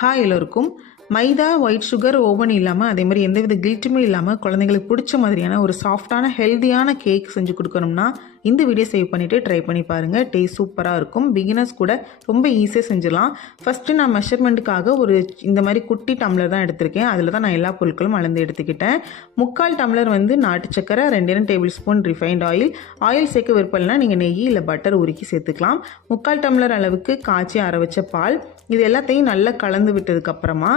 Hi எல்லோருக்கும். மைதா, white sugar, oven இல்லாமல் அதே மாதிரி எந்தவித கில்ட்டுமே இல்லாமல் குழந்தைங்களுக்கு பிடிச்ச மாதிரியான ஒரு சாஃப்டான ஹெல்த்தியான கேக் செஞ்சு கொடுக்கணும்னா இந்த வீடியோ சேவ் பண்ணிவிட்டு ட்ரை பண்ணி பாருங்கள். டேஸ்ட் சூப்பராக இருக்கும். பிகினர்ஸ் கூட ரொம்ப ஈஸியாக செஞ்சிடலாம். ஃபஸ்ட்டு நான் மெஷர்மெண்ட்டுக்காக இந்த மாதிரி குட்டி டம்ளர் தான் எடுத்திருக்கேன். அதில் தான் நான் எல்லா பொருட்களும் அளந்து எடுத்துக்கிட்டேன். 3/4 டம்ளர் நாட்டு சக்கரை, 2 டேபிள் ஸ்பூன் ரிஃபைண்ட் ஆயில் சேர்க்க விருப்பம்னா நீங்கள் நெய் இல்லை பட்டர் உருக்கி சேர்த்துக்கலாம். 3/4 டம்ளர் அளவுக்கு காய்ச்சி ஆற வச்ச பால், இது எல்லாத்தையும் நல்லா கலந்து விட்டதுக்கப்புறமா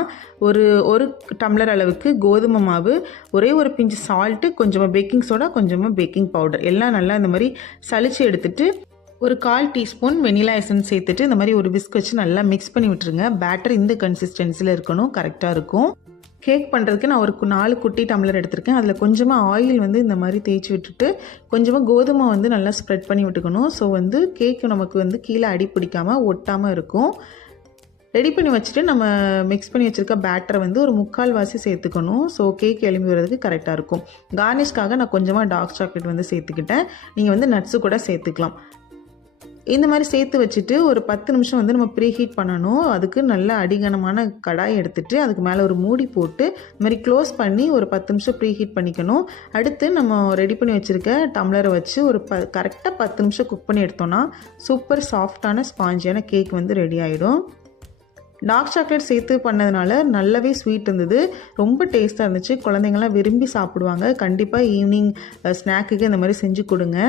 ஒரு டம்ளர் அளவுக்கு கோதுமை மாவு, ஒரே ஒரு பிஞ்சு சால்ட்டு, கொஞ்சமாக பேக்கிங் சோடா, கொஞ்சமாக பேக்கிங் பவுடர் எல்லாம் நல்லா இந்த மாதிரி சளிச்சு எடுத்துட்டு ஒரு 1/4 டீஸ்பூன் வெனிலா எசன்ஸ் சேர்த்துட்டு இந்த மாதிரி ஒரு விஸ்க் வச்சு நல்லா மிக்ஸ் பண்ணி விட்டுருங்க. பேட்டர் இந்த கன்சிஸ்டன்சியில் இருக்கணும், கரெக்டாக இருக்கும். கேக் பண்ணுறதுக்கு நான் ஒரு 4 குட்டி டம்ளர் எடுத்திருக்கேன். அதில் கொஞ்சமாக ஆயில் இந்த மாதிரி தேய்ச்சி விட்டுட்டு கொஞ்சமாக கோதுமை நல்லா ஸ்ப்ரெட் பண்ணி விட்டுக்கணும். ஸோ கேக்கு நமக்கு கீழே அடி பிடிக்காமல் ஒட்டாமல் இருக்கும். ரெடி பண்ணி வச்சுட்டு நம்ம மிக்ஸ் பண்ணி வச்சுருக்க பேட்டரை ஒரு 3/4 வாசி சேர்த்துக்கணும். ஸோ கேக் எலும்பி வரதுக்கு கரெக்டாக இருக்கும். கார்னிஷ்காக நான் கொஞ்சமாக டார்க் சாக்லேட் சேர்த்துக்கிட்டேன். நீங்கள் நட்ஸு கூட சேர்த்துக்கலாம். இந்த மாதிரி சேர்த்து வச்சுட்டு ஒரு 10 நிமிஷம் நம்ம ப்ரீ ஹீட் பண்ணணும். அதுக்கு நல்ல அடிகனமான கடாய் எடுத்துகிட்டு அதுக்கு மேலே ஒரு மூடி போட்டு இந்த மாதிரி க்ளோஸ் பண்ணி ஒரு 10 நிமிஷம் ப்ரீ ஹீட் பண்ணிக்கணும். அடுத்து நம்ம ரெடி பண்ணி வச்சுருக்க டம்ளரை வச்சு ஒரு கரெக்டாக 10 நிமிஷம் குக் பண்ணி எடுத்தோன்னா சூப்பர் சாஃப்டான ஸ்பாஞ்சியான கேக் ரெடி ஆகிடும். டார்க் சாக்லேட் சேர்த்து பண்ணதுனால நல்லாவே ஸ்வீட் இருந்தது, ரொம்ப டேஸ்ட்டாக இருந்துச்சு. குழந்தைங்கள்லாம் விரும்பி சாப்பிடுவாங்க. கண்டிப்பாக ஈவினிங் ஸ்நாக்குக்கு இந்த மாதிரி செஞ்சு கொடுங்க.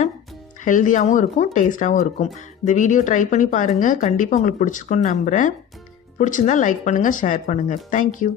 ஹெல்த்தியாகவும் இருக்கும், டேஸ்ட்டாகவும் இருக்கும். இந்த வீடியோ ட்ரை பண்ணி பாருங்கள். கண்டிப்பாக உங்களுக்கு பிடிச்சிருக்குன்னு நம்புகிறேன். பிடிச்சிருந்தா லைக் பண்ணுங்கள், ஷேர் பண்ணுங்கள். தேங்க்யூ.